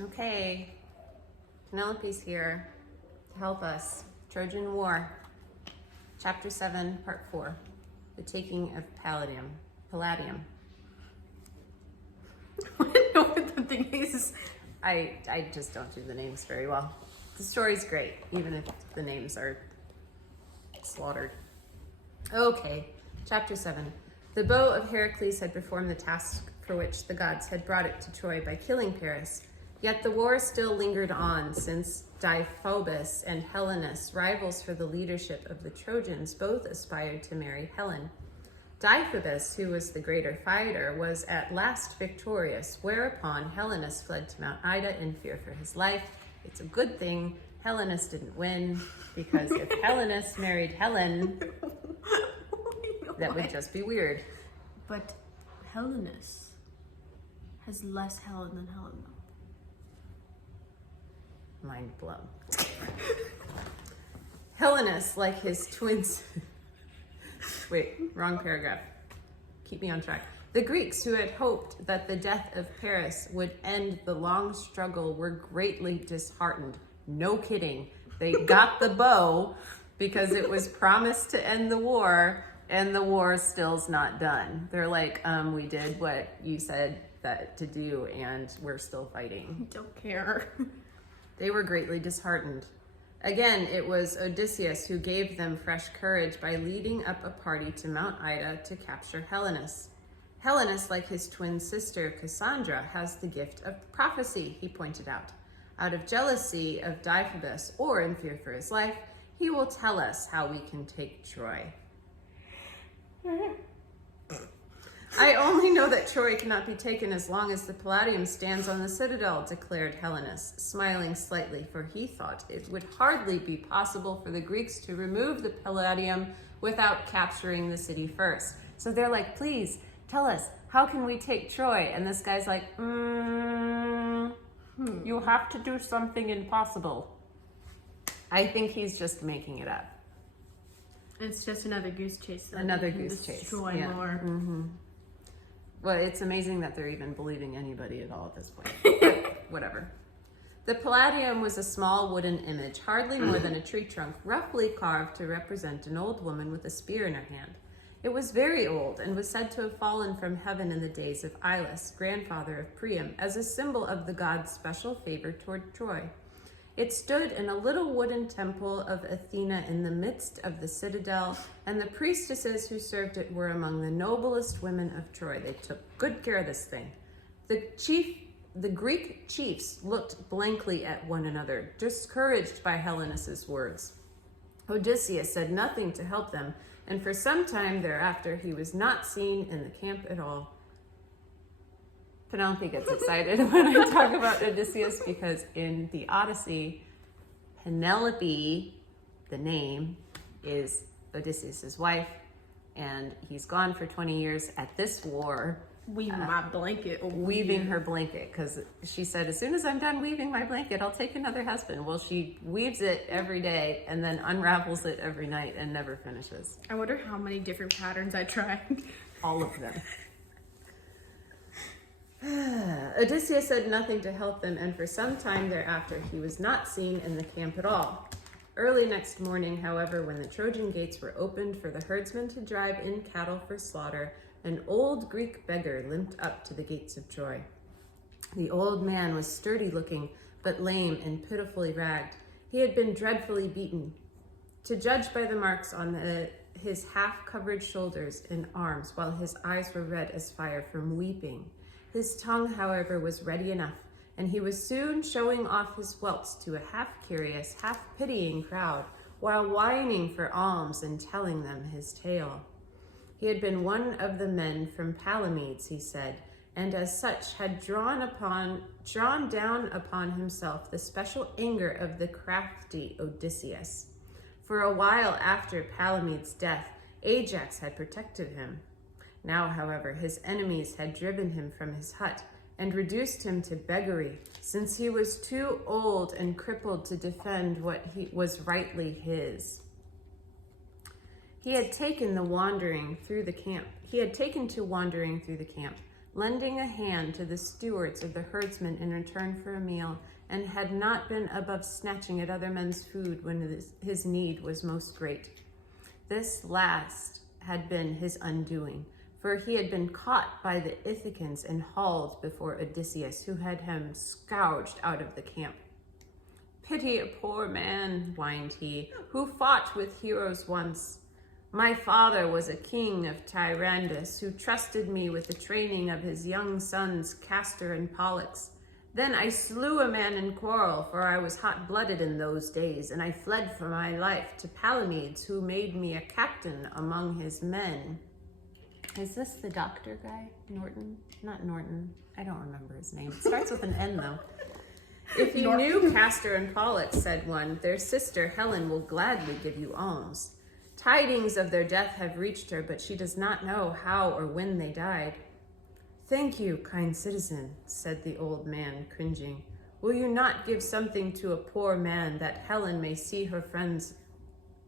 Okay, Penelope's here to help us. Trojan War, Chapter 7, Part 4, The Taking of Palladium. I don't know what the thing is. I just don't do the names very well. The story's great, even if the names are slaughtered. Okay, Chapter 7. The bow of Heracles had performed the task for which the gods had brought it to Troy by killing Paris. Yet the war still lingered on, since Deiphobus and Helenus, rivals for the leadership of the Trojans, both aspired to marry Helen. Deiphobus, who was the greater fighter, was at last victorious, whereupon Helenus fled to Mount Ida in fear for his life. It's a good thing Helenus didn't win, because if Helenus married Helen, that would just be weird. But Helenus has less Helen than Helen, though. Mind blown. Helenus, like his twins... Wait, wrong paragraph. Keep me on track. The Greeks, who had hoped that the death of Paris would end the long struggle, were greatly disheartened. No kidding. They got the bow because it was promised to end the war, and the war still's not done. They're like, we did what you said that to do, and we're still fighting. Don't care. They were greatly disheartened. Again, it was Odysseus who gave them fresh courage by leading up a party to Mount Ida to capture Helenus. Helenus, like his twin sister Cassandra, has the gift of prophecy, he pointed out. Out of jealousy of Deiphobus, or in fear for his life, he will tell us how we can take Troy. I only know that Troy cannot be taken as long as the Palladium stands on the citadel, declared Helenus, smiling slightly, for he thought it would hardly be possible for the Greeks to remove the Palladium without capturing the city first. So they're like, please, tell us, how can we take Troy? And this guy's like, you have to do something impossible. I think he's just making it up. It's just another goose chase. So Another goose chase. Destroy more. Mm-hmm. Well, it's amazing that they're even believing anybody at all at this point. But whatever. The Palladium was a small wooden image, hardly more than a tree trunk, roughly carved to represent an old woman with a spear in her hand. It was very old and was said to have fallen from heaven in the days of Ilus, grandfather of Priam, as a symbol of the god's special favor toward Troy. It stood in a little wooden temple of Athena in the midst of the citadel, and the priestesses who served it were among the noblest women of Troy. They took good care of this thing. The Greek chiefs looked blankly at one another, discouraged by Helenus's words. Odysseus said nothing to help them, and for some time thereafter he was not seen in the camp at all. Penelope gets excited when I talk about Odysseus because in the Odyssey, Penelope, the name, is Odysseus' wife, and he's gone for 20 years at this war. Weaving my blanket. Weaving her blanket, because she said, as soon as I'm done weaving my blanket, I'll take another husband. Well, she weaves it every day and then unravels it every night and never finishes. I wonder how many different patterns I tried. All of them. Odysseus said nothing to help them, and for some time thereafter he was not seen in the camp at all. Early next morning, however, when the Trojan gates were opened for the herdsmen to drive in cattle for slaughter, an old Greek beggar limped up to the gates of Troy. The old man was sturdy-looking, but lame and pitifully ragged. He had been dreadfully beaten. To judge by the marks on his half-covered shoulders and arms, while his eyes were red as fire from weeping. His tongue, however, was ready enough, and he was soon showing off his welts to a half-curious, half-pitying crowd, while whining for alms and telling them his tale. He had been one of the men from Palamedes, he said, and as such had drawn down upon himself the special anger of the crafty Odysseus. For a while after Palamedes' death, Ajax had protected him. Now, however, his enemies had driven him from his hut and reduced him to beggary, since he was too old and crippled to defend what was rightly his. He had taken to wandering through the camp, lending a hand to the stewards of the herdsmen in return for a meal, and had not been above snatching at other men's food when his need was most great. This last had been his undoing, for he had been caught by the Ithacans and hauled before Odysseus, who had him scourged out of the camp. "Pity a poor man," whined he, "who fought with heroes once. My father was a king of Tyrannus, who trusted me with the training of his young sons Castor and Pollux. Then I slew a man in quarrel, for I was hot-blooded in those days, and I fled for my life to Palamedes, who made me a captain among his men." Is this the doctor guy? Norton? Not Norton. I don't remember his name. It starts with an N, though. "If you knew Castor and Pollux," said one, "their sister Helen will gladly give you alms. Tidings of their death have reached her, but she does not know how or when they died." "Thank you, kind citizen," said the old man, cringing. "Will you not give something to a poor man, that Helen may see her friends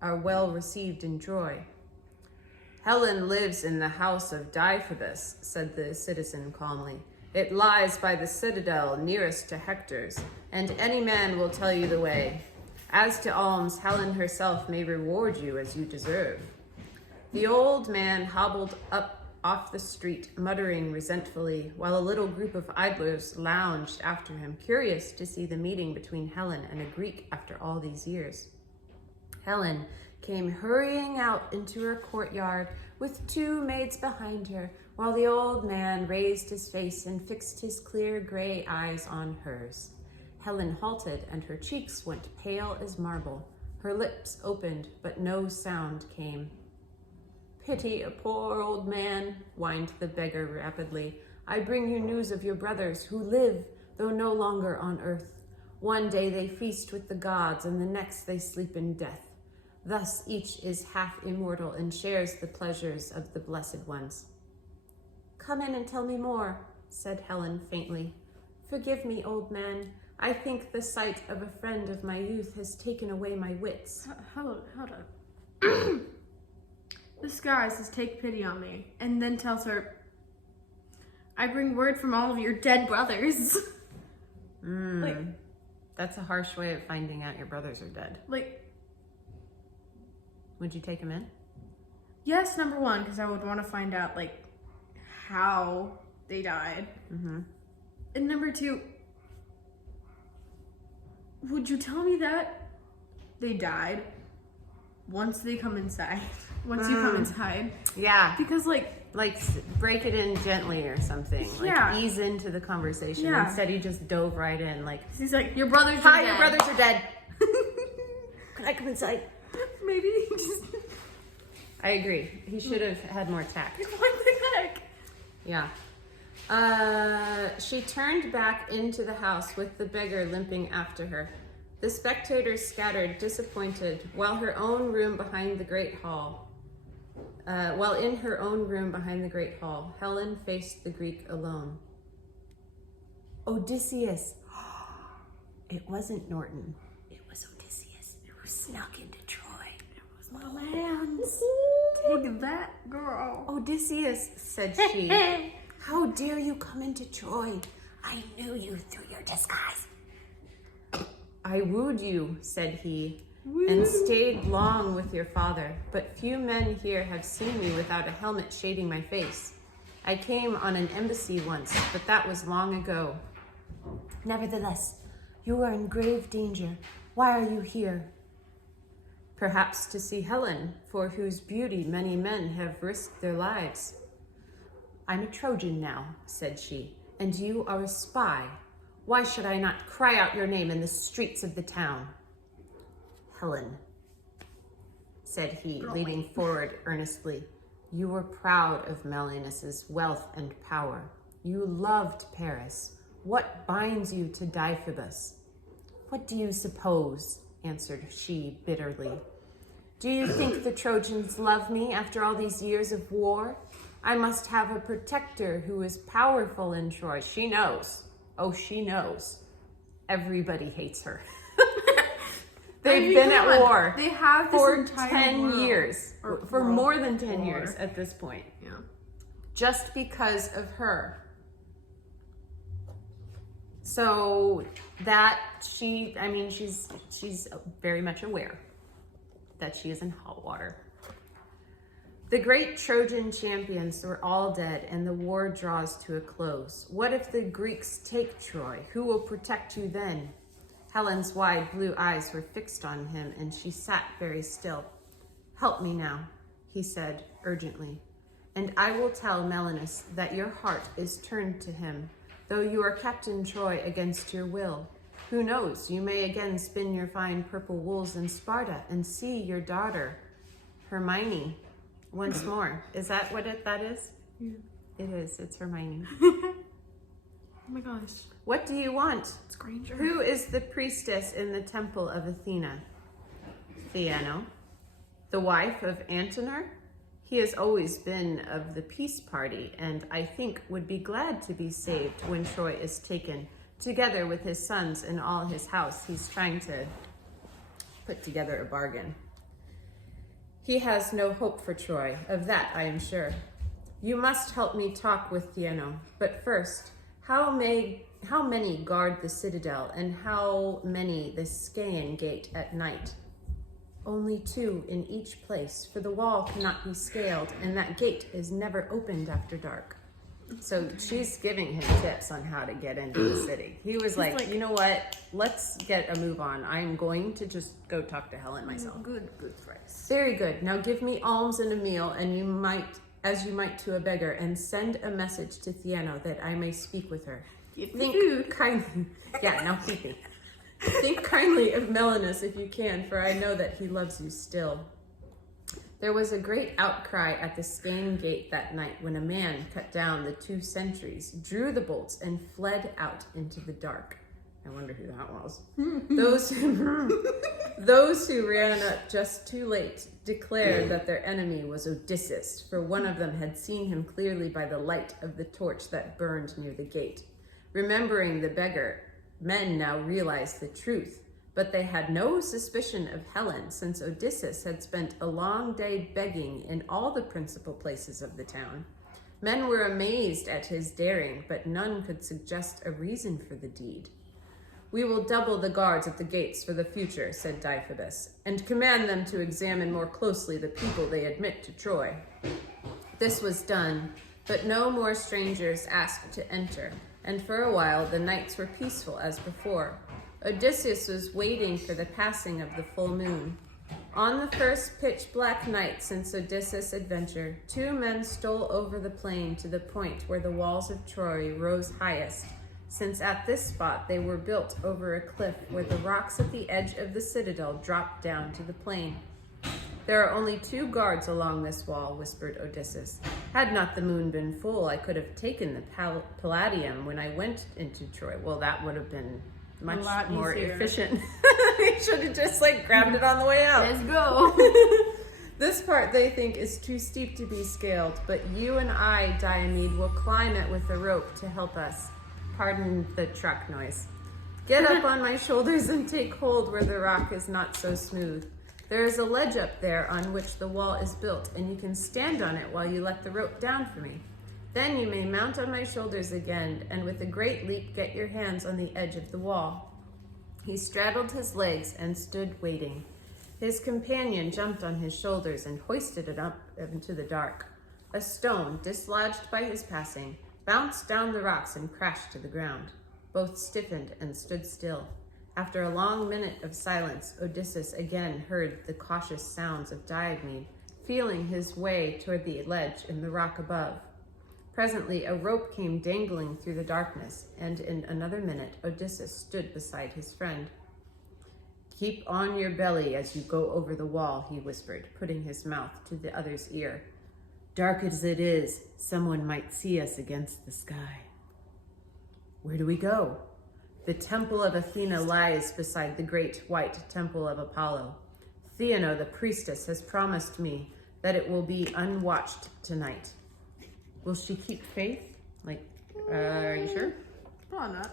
are well received in Troy?" "Helen lives in the house of Deiphobus," said the citizen calmly. "It lies by the citadel nearest to Hector's, and any man will tell you the way. As to alms, Helen herself may reward you as you deserve." The old man hobbled up off the street, muttering resentfully, while a little group of idlers lounged after him, curious to see the meeting between Helen and a Greek after all these years. Helen came hurrying out into her courtyard with 2 maids behind her, while the old man raised his face and fixed his clear gray eyes on hers. Helen halted, and her cheeks went pale as marble. Her lips opened, but no sound came. "Pity a poor old man," whined the beggar rapidly. "I bring you news of your brothers, who live, though no longer on earth. One day they feast with the gods, and the next they sleep in death. Thus each is half immortal and shares the pleasures of the blessed ones." "Come in and tell me more," said Helen faintly. "Forgive me, old man. I think the sight of a friend of my youth has taken away my wits." Hold up. This guy says, "Take pity on me," and then tells her, "I bring word from all of your dead brothers." Like, That's a harsh way of finding out your brothers are dead. like, Would you take him in? yes, number one, because I would want to find out, like, how they died. Mm-hmm. And number two, would you tell me that they died once they come inside? Once you come inside? Yeah. Because, like, break it in gently or something. Yeah. Like ease into the conversation. Yeah. Instead, he just dove right in. Like, he's like, "Your brothers are "Hi, dead." your brothers are dead. Can I come inside?" Maybe he just... I agree. He should have had more tact. What the heck? Yeah. She turned back into the house with the beggar limping after her. The spectators scattered, disappointed, while in her own room behind the great hall, Helen faced the Greek alone. "Odysseus!" It wasn't Norton. It was Odysseus who snuck into Troy. It was my man's. Take that, girl. "Odysseus," said she, "how dare you come into Troy? I knew you through your disguise." "I wooed you," said he, "and stayed long with your father, but few men here have seen me without a helmet shading my face. I came on an embassy once, but that was long ago. Nevertheless, you are in grave danger. Why are you here?" "Perhaps to see Helen, for whose beauty many men have risked their lives." "I'm a Trojan now," said she, "and you are a spy. Why should I not cry out your name in the streets of the town?" "Helen," said he, leaning forward earnestly, "you were proud of Melinus's wealth and power. You loved Paris. What binds you to Deiphobus?" "What do you suppose?" answered she bitterly. "Do you think the Trojans love me after all these years of war? I must have a protector who is powerful in Troy." She knows. Oh, she knows. Everybody hates her. They've been at war. They have this for entire 10 world. years. Or For world. more than 10 War. years at this point. Yeah. Just because of her. So that she's very much aware that she is in hot water. The great Trojan champions were all dead, and the war draws to a close. What if the Greeks take Troy? Who will protect you then? Helen's wide blue eyes were fixed on him, and she sat very still. Help me now, he said urgently, and I will tell Melanus that your heart is turned to him, though you are kept in Troy against your will. Who knows, you may again spin your fine purple wools in Sparta and see your daughter, Hermione, once more. Is that what that is? Yeah. It is. It's Hermione. Oh my gosh. What do you want? It's Granger. Who is the priestess in the temple of Athena? Theano. The wife of Antenor? He has always been of the peace party, and I think would be glad to be saved when Troy is taken, together with his sons and all his house. He's trying to put together a bargain. He has no hope for Troy, of that I am sure. You must help me talk with Theano, but first, how many guard the citadel, and how many the Scaean gate at night? Only 2 in each place, for the wall cannot be scaled, and that gate is never opened after dark. So she's giving him tips on how to get into the city. He was like, you know what? Let's get a move on. I'm going to just go talk to Helen myself. Good price. Very good. Now give me alms and a meal, and you might to a beggar, and send a message to Theano that I may speak with her. Give me Think food. kindly. Yeah, now feed me. Think kindly of Melanus if you can, for I know that he loves you still. There was a great outcry at the Scaean gate that night when a man cut down the 2 sentries, drew the bolts, and fled out into the dark. I wonder who that was. Those who ran up just too late declared that their enemy was Odysseus, for one of them had seen him clearly by the light of the torch that burned near the gate. Remembering the beggar, men now realized the truth, but they had no suspicion of Helen, since Odysseus had spent a long day begging in all the principal places of the town. Men were amazed at his daring, but none could suggest a reason for the deed. We will double the guards at the gates for the future, said Deiphobus, and command them to examine more closely the people they admit to Troy. This was done, but no more strangers asked to enter, and for a while the nights were peaceful as before. Odysseus was waiting for the passing of the full moon. On the first pitch-black night since Odysseus' adventure, 2 men stole over the plain to the point where the walls of Troy rose highest, since at this spot they were built over a cliff where the rocks at the edge of the citadel dropped down to the plain. There are only 2 guards along this wall, whispered Odysseus. Had not the moon been full, I could have taken the Palladium when I went into Troy. Well, that would have been much more efficient. They should have just grabbed it on the way out. Let's go. This part they think is too steep to be scaled, but you and I, Diomede, will climb it with a rope to help us. Pardon the truck noise. Get up on my shoulders and take hold where the rock is not so smooth. There is a ledge up there on which the wall is built, and you can stand on it while you let the rope down for me. Then you may mount on my shoulders again, and with a great leap get your hands on the edge of the wall. He straddled his legs and stood waiting. His companion jumped on his shoulders and hoisted it up into the dark. A stone, dislodged by his passing, bounced down the rocks and crashed to the ground. Both stiffened and stood still. After a long minute of silence, Odysseus again heard the cautious sounds of Diomede, feeling his way toward the ledge in the rock above. Presently, a rope came dangling through the darkness, and in another minute, Odysseus stood beside his friend. Keep on your belly as you go over the wall, he whispered, putting his mouth to the other's ear. Dark as it is, someone might see us against the sky. Where do we go? The temple of Athena lies beside the great white temple of Apollo. Theano, the priestess, has promised me that it will be unwatched tonight. Will she keep faith? Are you sure? Probably not.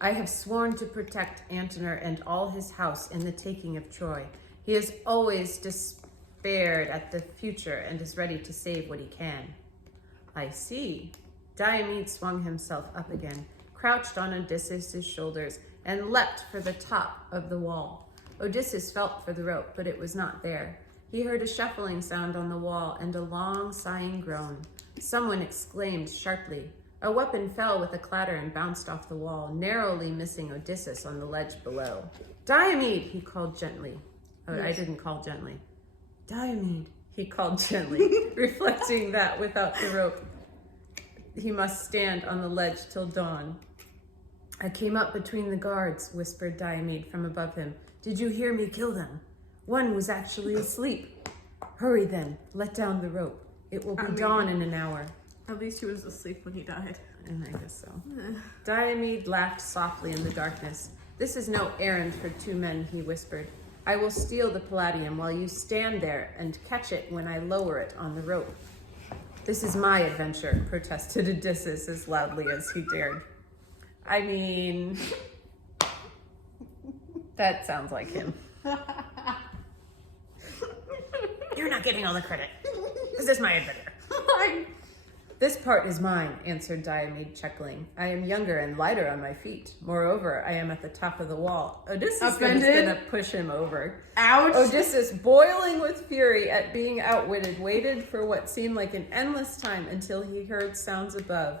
I have sworn to protect Antenor and all his house in the taking of Troy. He has always despaired at the future and is ready to save what he can. I see. Diomede swung himself up again. crouched on Odysseus' shoulders, and leapt for the top of the wall. Odysseus felt for the rope, but it was not there. He heard a shuffling sound on the wall and a long, sighing groan. Someone exclaimed sharply. A weapon fell with a clatter and bounced off the wall, narrowly missing Odysseus on the ledge below. Diomede, he called gently. Oh, yes. I didn't call gently. Diomede, he called gently, reflecting that without the rope, he must stand on the ledge till dawn. I came up between the guards, whispered Diomede from above him. Did you hear me kill them? One was actually asleep. Hurry then, let down the rope. It will be dawn in an hour. At least he was asleep when he died. And I guess so. Diomede laughed softly in the darkness. This is no errand for two men, he whispered. I will steal the palladium while you stand there and catch it when I lower it on the rope. This is my adventure, protested Odysseus as loudly as he dared. I mean, that sounds like him. You're not getting all the credit. This is my adventure. This part is mine, answered Diomede, chuckling. I am younger and lighter on my feet. Moreover, I am at the top of the wall. Odysseus is going to push him over. Ouch! Odysseus, boiling with fury at being outwitted, waited for what seemed like an endless time until he heard sounds above.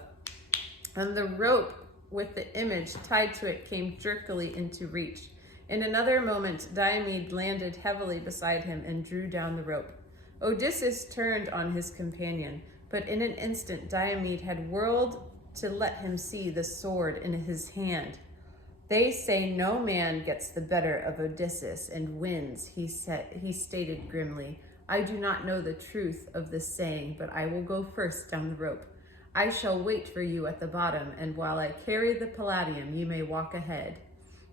And the rope with the image tied to it came jerkily into reach. In another moment, Diomede landed heavily beside him and drew down the rope. Odysseus turned on his companion, but in an instant Diomede had whirled to let him see the sword in his hand. They say no man gets the better of Odysseus and wins, he stated grimly. I do not know the truth of this saying, but I will go first down the rope. I shall wait for you at the bottom, and while I carry the palladium, you may walk ahead.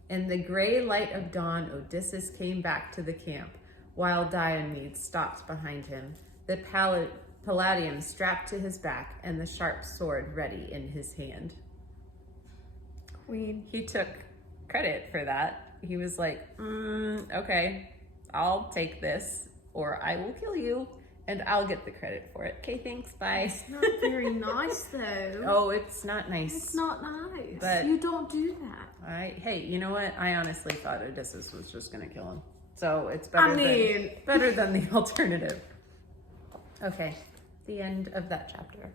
In the gray light of dawn, Odysseus came back to the camp, while Diomede stopped behind him, the palladium strapped to his back and the sharp sword ready in his hand. Queen. He took credit for that. He was like, okay, I'll take this, or I will kill you, and I'll get the credit for it. Okay, thanks, bye. It's not very nice, though. Oh, it's not nice. It's not nice. But you don't do that. Hey, you know what? I honestly thought Odysseus was just going to kill him. So it's better than the alternative. Okay, the end of that chapter.